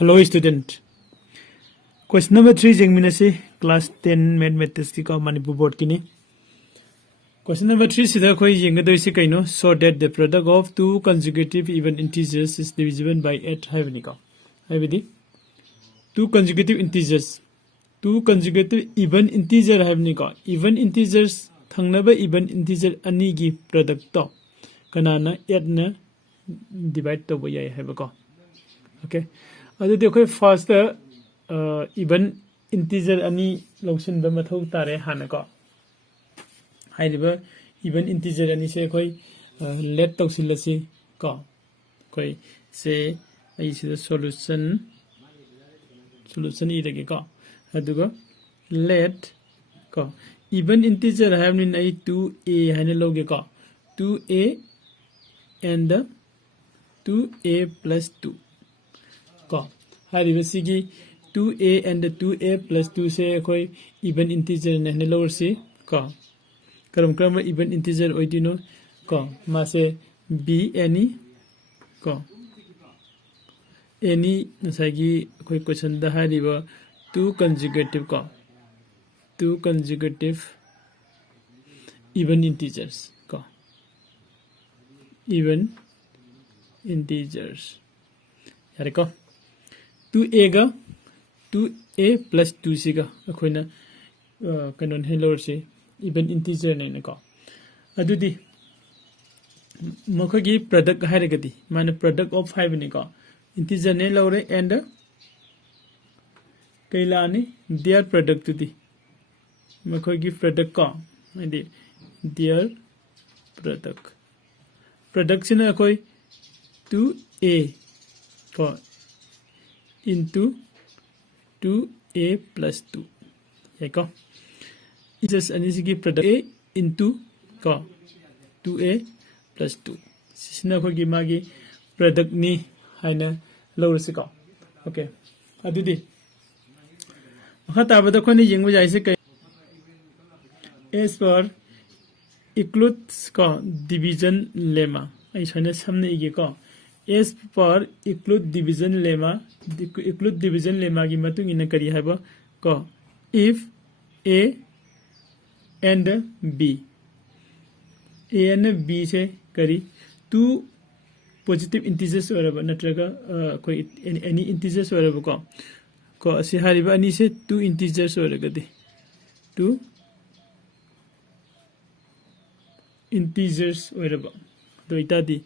Hello student. Question number 3 jengminasi class 10 mathematics ki ka Manipur board kini. Question number 3 sida khoi jengadoi kaino so that the product of two consecutive even integers is divisible by 8 haibani ka. Haibidi two consecutive even integer haibani ka. Even integers thangnaba even integer ani gi product to kanana 8 na divide to bo yai haibaka. Okay. अदुदि अखोय first even integer अनि लौसिन ब मथौ तारे हानको हाइरिबा even integer अनि से अखोय late तौसिलसि को अखोय से आई से सॉल्यूशन इदगे को अदुगा लेट को इवन इंटीजर हाइबनिन आई 2a हाइने लोगे को 2a and 2a plus 2 को हारिबसिगी 2a and 2a plus 2 से अखोय इवन इंटीजर ने लोरसी को करम इवन इंटीजर ओइदिनो को मासे b any को any नसागी अखोय क्वेश्चन द हारिबा two consecutive even integers को even integers यारे को 2a ga 2a plus 2c ga akoina kanon hello se even integer ne ko adudi makhogi product hairagadi mane product of 5 ne ko integer ne lore and kaila ni their product to di makhogi product ko adi their product sina akoi 2a ko into 2a plus 2 ये को इस अनिसिगी product a into को 2a plus 2 सिना को की मागी product नि हाइना लोर से को ओके अदुदि मखा ताबदा कोनी यंगबो जाइसे कै as पर includes को डिवीजन लेमा आई छने सामने इगे को as पर include division lemma की मतुंग इन करी है को if a and b से करी two positive integers और नत्रगा कोई any integers और को असी हारिबा अनि से two integers और गदे two integers और तो इत्यादि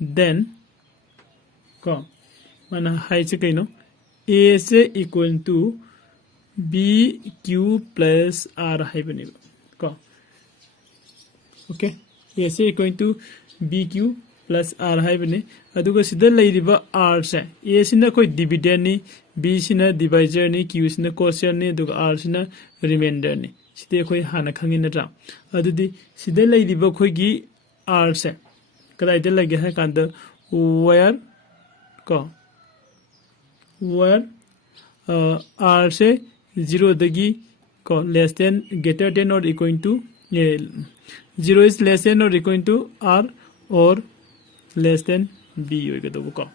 then को माना हाई से कहीं a से equal to b q plus r हाई बनेगा को ओके a से equal to b q plus r हाई बने अदुगा सीधा लाइरिबा r से a सिना कोई डिविडेंड नहीं b सिना डिवाइजर नहीं q सिना कोशेयर नहीं अदुगा r सिना रिमाइंडर नहीं सीधे कोई हाना खंगे नट्रा अदुदी सीधा लाइरिबा कोई की r से कदा इधर लगे है कांदा where को where r से 0 दगी को less than greater than or equal to 0 is less than or equal to r or less than b होगा तो को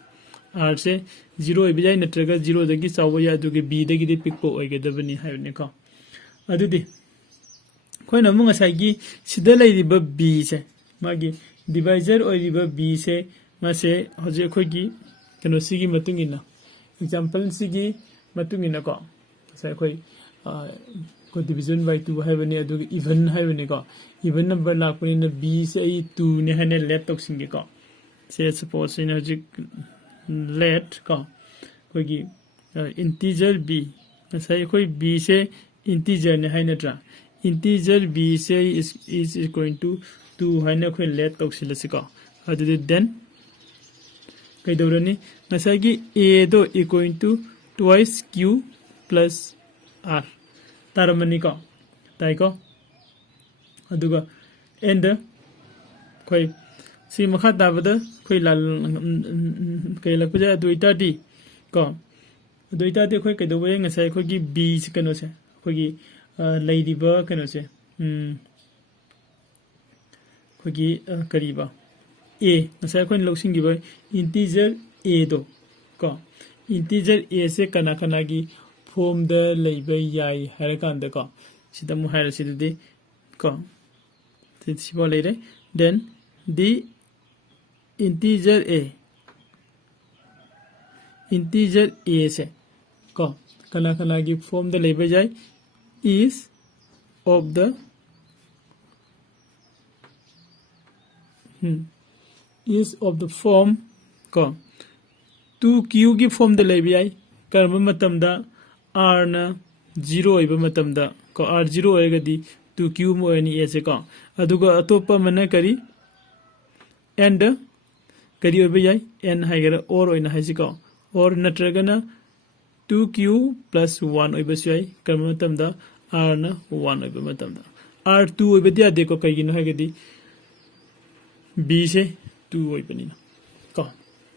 r से 0 होई बिजाय नत्रगा 0 दगी चावो या दुगे b दगी दे पिकपो होगा दबनी हाइने को अदुदि खोइना मुंगा साइगी सिदा लाइरिबा b से मागी डिवाइजर ओइरिबा b से मासे हजे खोगी कनो सिगी मतुंग इना एग्जांपल सिगी मतुंग इना को से कोई को डिवीजन बाय 2 हाइबने अदु इवन हाइबने को इवन नंबर लापनि न b से 2 ने हने लेट तोक्सिंगे को से सपोज इन हजे लेट को कोगी इंटीजर b से कोई b से इंटीजर ने हाइने ट्रा इंटीजर b से is going to 2 हाइने कोई लेट तोक्सिलसि को अदु देन कईदौरनी नसागी a दो equal to twice q plus r तारमनी को ताइको अदुगा एंड कोई सी मखा ताबदा कोई लाल कईलक पजा दुइताटी को दुइताटी कोई कईदौबे ngसाय कोगी b से कनो से कोगी लाइदिबा कनो से कोगी करीबा a ngसाय कोई लौसिंग गिबा इंटीजर a दो को integer a से कना कना की form द लेबे याई हर कांद को सिदा मु हर सिदे को सिबो लेरे then the integer a से को कना कना की form द लेबे जाई is of the is of the form को 2q की form द लेबे जाई कर्म मतम दा r ना 0 होइबा मतम दा को r 0 होएगदी 2q मो एनी a से को अदुगा अतोपा मना करी and करी होइबा जाई n हाइगरा और होइना हाइसि को और नत्रगना 2q plus 1 होइबा सुयाई कर्म मतम दा r ना 1 होइबा मतम दा r 2 होइबा दिया देखो कइगिनो हाइगदी b से 2 होइबनिना को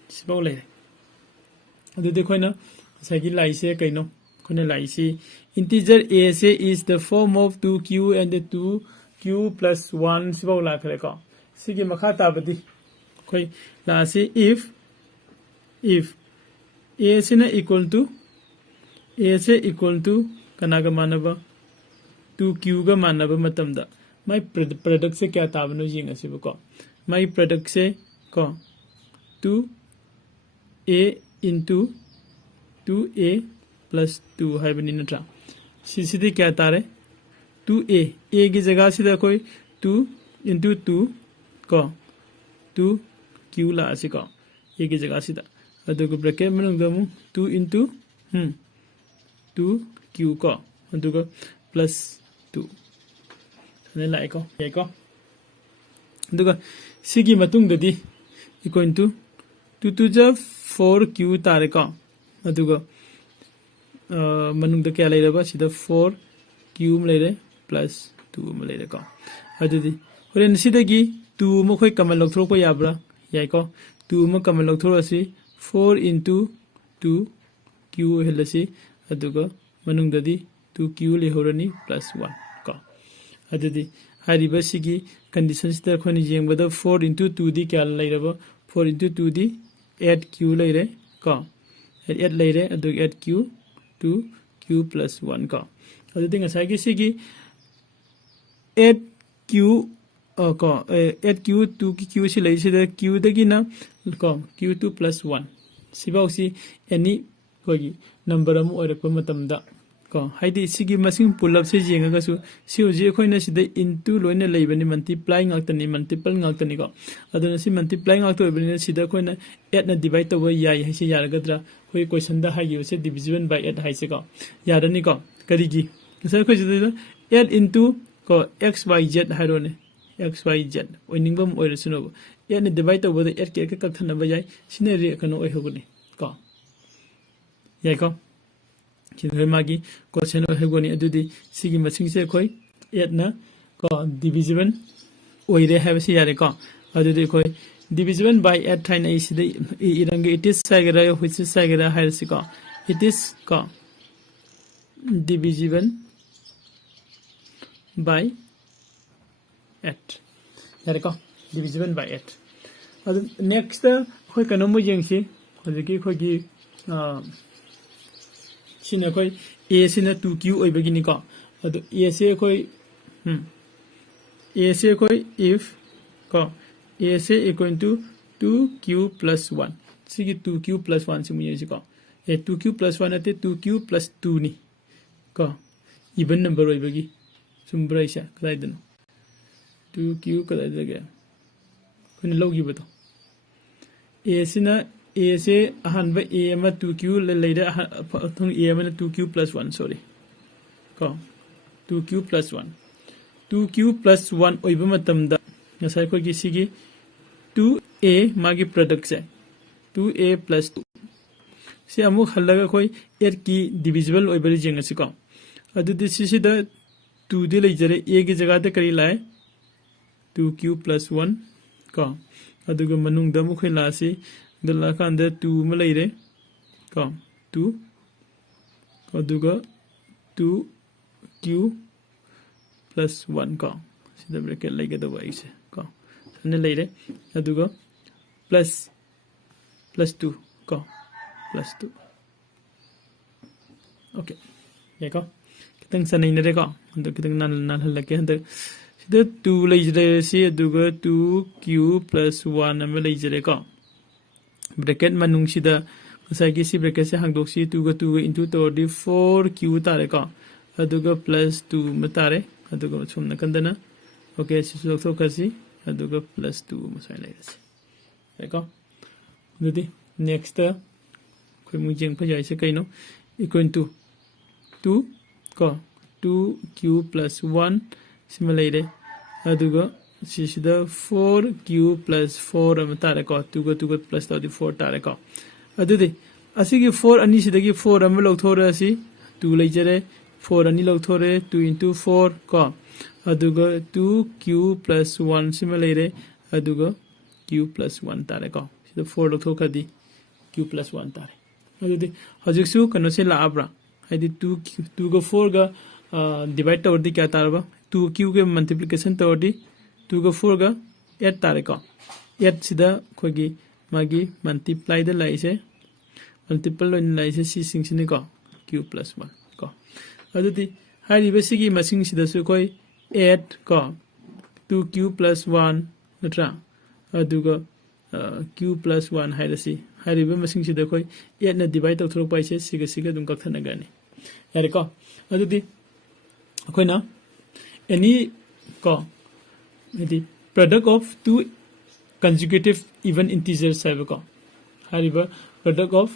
सिबाउ लेरे अदु देखो ना साइकी लाइसे कइनो कोने लाइसी integer a से is the form of 2q and 2q plus 1 सिबाउ लाखरे को सिगी मखा ताबदी कोई लासी if a से ना equal to कना का मानबा 2q का मानबा मतम दा माय प्रोडक्ट से क्या ताबनो जिंग सिबो को माय प्रोडक्ट से को 2a into 2a plus 2 है बनी नट्रा सीधे क्या तारे 2a की जगह सीधा कोई 2 into 2 को 2q ला ऐसे को a की जगह सीधा अदो को ब्रैकेट में नंगदमु 2 into 2q को अदो को plus 2 ने लाइको ये को अदो को सिगी मतुंग ददी equal to 2 to the 4q तारे को अदो को मनुंग द क्या ले रहा सीधा 4q में ले रहे प्लस 2 में ले रहे को अदुदी और इन सीधा की 2 में कोई कमल लोग थोड़ा कोई आबरा याई को 2 में कमल लोग थोड़ा सी 4 into 2q है लसी अदुगा मनुंग ददी 2q ले हो रनी प्लस 1 को अदुदी हारी बस की कंडीशन से तरह कोई जेंग बदा 4 into 2 दी क्या ले रहा 4 into 2 दी 8q ले रहे को 8 ले रहे अदुगा 8q 2q plus 1 का अदुदी ngасai की सिगी 8q को 8q 2 की q से ले से q दगी ना को q2 plus 1 सिबाउसी एनी कोगी नंबर अम ओरक मतम दा को हाइदि सिगी मसिंग पुलअप से जेंगागसु सिउजी अखोइना सिदे इनटू लोइना लेबनि मल्टीप्लाई ngakतनि मल्टीपल ngakतनि को अदुना सि मल्टीप्लाई ngakतो एबनि सिदा अखोइना 8 ना डिवाइड तब याई हाइसे यारगद्रा कोई क्वेश्चन दा हाइयो से डिविजन बाय 8 हाइसे को यारनि को करिगी सर खोइ जदे 8 into को x y z हाइरोने x y z ओइनिंगबम ओइरसुनो 8 ने डिवाइड तब 8 के कथन बजाय सिने रे कनो ओइहोगनि को याई को किधर मागी क्वेश्चन ओइहोगनि अदुदी सिगी मसिंग से खोइ 8 ना को डिविजन ओइरे हाबसे यारे को अदुदी खोइ division by 8 थाइन इसिदे इरंगे it is साइगरा which is साइगरा हाइरसि को it is को division by 8 यारे को division by 8 अदु नेक्स्ट खोइ कनो मु जेंगसि हजकि खोइ सिने खोइ a सिना 2q ओइबगिनि को अदु a से खोइ a से खोइ if को a से equal to 2q plus 1 सिगी 2q plus 1 से मुझे को ए 2q plus 1 आते 2q plus 2 नी को इवन नंबर ओइबगी सुम्ब्रा इसा कदाइ दनो 2q कदाइ दगे कुने लोगी बतो a सिना a से अहन बे a मा 2q ले लेरे थों a मा 2q plus 1 सॉरी को 2q plus 1 2q plus 1 ओइबा मतम दा ngасai ko gi sigi 2a मागी प्रोडक्ट से 2a plus 2 से अमु हल्लगा कोई 8 की डिविजिबल ओइबरी जेंगसि को अदु दिसि द 2 दे लेजरे a की जगह ते करी लाए 2q plus 1 को अदुगा मनुंग द मु खै लासि दला कांदे 2 म लेरे को 2 अदुगा 2q plus 1 को सिदा ब्रैकेट लेगे द वाइ से को ने लेरे अदुगा प्लस 2 को plus 2 Okay. Yako. Kitang sanay na rin ko. Ando kitang nalhalaki. Ando sida 2 laijire si aduga 2q plus 1 ama laijire ko. Bracket manung sida masagi si bracket se hangdok si 2 ga into tordi 4q tare ko. Aduga plus 2 matare. Aduga sumna kandana. Okay, si sulok kasi aduga plus 2 masay lairasi. Yako. Dudi next koi mujeng pa jai se kaino equal to 2 ko 2q plus 1 similarly aduga sisida 4q plus 4 amatare ko 2 ga plus 4 tare ko adudi asigi 4 ani sidagi 4 am logthore asi 2 leijare 4 ani logthore 2 into 4 ko aduga 2q plus 1 similarly aduga q plus 1 tare ko sida 4 logthokadi q plus 1 tare adudi hajiksu kano se laabra हाइदी 2 का 4 का divide तौरदी क्या तारबा 2q के multiplication तौरदी 2 का 4 का 8 तारे का 8 सिदा खोगी मागी मल्टीप्लाई द लाइसे मल्टीपल इन लाइसे सी सिंगसिने का q plus 1 का अदुदी हाइदी बेसिकी मसिंग सिदा सु कोई 8 का 2q plus 1 नत्रा अदुगा q plus 1 हाइदसी हाइदी बे मसिंग सिदा कोई 8 ना डिवाइड तौथरो पाइसे सिगा सिगा दुम कथना गाने यारेको अदुदी अखोइना एनी को यदि product of two consecutive even integers हैबको हारिबा प्रोडक्ट ऑफ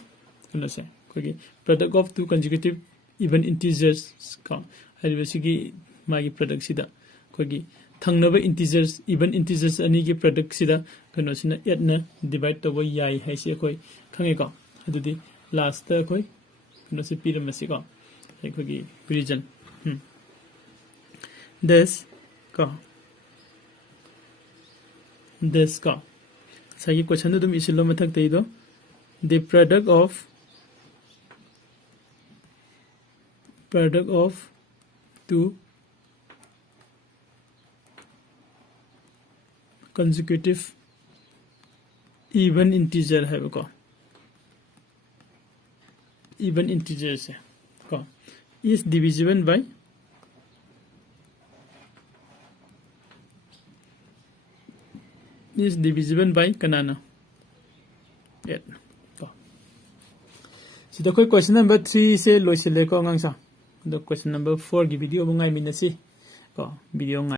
कनसे कोगी product of two consecutive even integers का हारिबा सिगी मागी प्रोडक्ट सिदा कोगी थंगनबा इंटीजर्स इवन इंटीजर्स अनि की प्रोडक्ट सिदा कनोसिना 8 ना डिवाइड तब याई हाइसे कोई खंगेको अदुदी लास्ट कोई कनसे पिरमसिको कोगी रीजन this का सही क्वेश्चन तुम इसिलो मथक तई दो the product of two consecutive even integer है वो का even integers है का is divisible by kanana 8 तो सिदा कोई क्वेश्चन नंबर 3 से लोइसले को ngang sa do question number 4 की video bungai minasi ko video